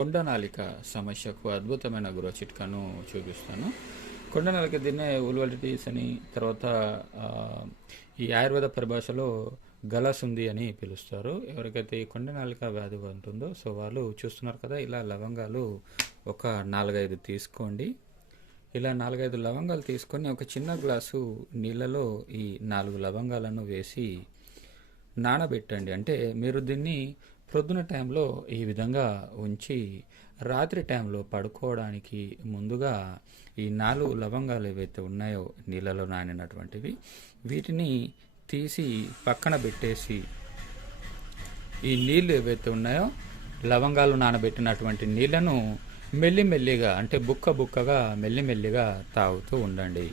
కొండనాలిక సమస్యకు అద్భుతమైన గృహ చిట్కాను చూపిస్తాను. కొండనాలిక దీన్నే ఉల్వలిటీస్ అని, తర్వాత ఆ, ఈ ఆయుర్వేద పరిభాషలో గలసుంది అని పిలుస్తారు. ఎవరికైతే ఈ కొండనాలిక వ్యాధి ఉంటుందో సో వాళ్ళు చూస్తున్నారు కదా, ఇలా లవంగాలు ఒక 4-5 తీసుకోండి. ఇలా 4-5 లవంగాలు తీసుకొని ఒక చిన్న గ్లాసు నీళ్ళలో ఈ 4 లవంగాలను వేసి నానబెట్టండి. అంటే మీరు దీన్ని ప్రొద్దున టైంలో ఈ విధంగా ఉంచి రాత్రి టైంలో పడుకోవడానికి ముందుగా ఈ 4 లవంగాలు ఏవైతే ఉన్నాయో నీళ్ళలో నానినటువంటివి వీటిని తీసి పక్కన పెట్టేసి ఈ నీళ్లు ఏవైతే ఉన్నాయో లవంగాలు నానబెట్టినటువంటి నీళ్లను మెల్లిమెల్లిగా అంటే బుక్కగా మెల్లిమెల్లిగా తాగుతూ ఉండండి.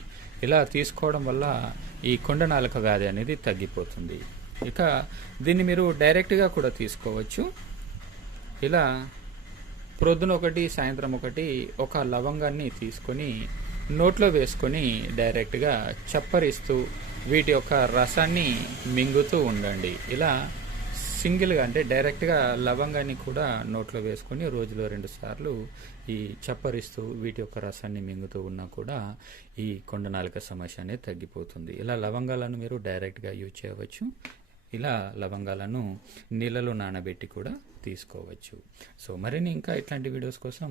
ఇలా తీసుకోవడం వల్ల ఈ కొండనాలుక వ్యాధి అనేది తగ్గిపోతుంది. ఇక దీన్ని మీరు డైరెక్ట్గా కూడా తీసుకోవచ్చు. ఇలా ప్రొద్దున ఒకటి సాయంత్రం ఒకటి ఒక లవంగాన్ని తీసుకొని నోట్లో వేసుకొని డైరెక్ట్గా చప్పరిస్తూ వీటి యొక్క రసాన్ని మింగుతూ ఉండండి. ఇలా సింగిల్గా అంటే డైరెక్ట్గా లవంగాన్ని కూడా నోట్లో వేసుకొని రోజులో 2 సార్లు ఈ చప్పరిస్తూ వీటి యొక్క రసాన్ని మింగుతూ ఉన్నా కూడా ఈ కొండనాలిక సమస్య అనేది తగ్గిపోతుంది. ఇలా లవంగాలను మీరు డైరెక్ట్గా యూజ్ చేయవచ్చు. ఇలా లవంగాలను నీళ్ళలో నానబెట్టి కూడా తీసుకోవచ్చు. సో మరిన్ని ఇంకా ఇట్లాంటి వీడియోస్ కోసం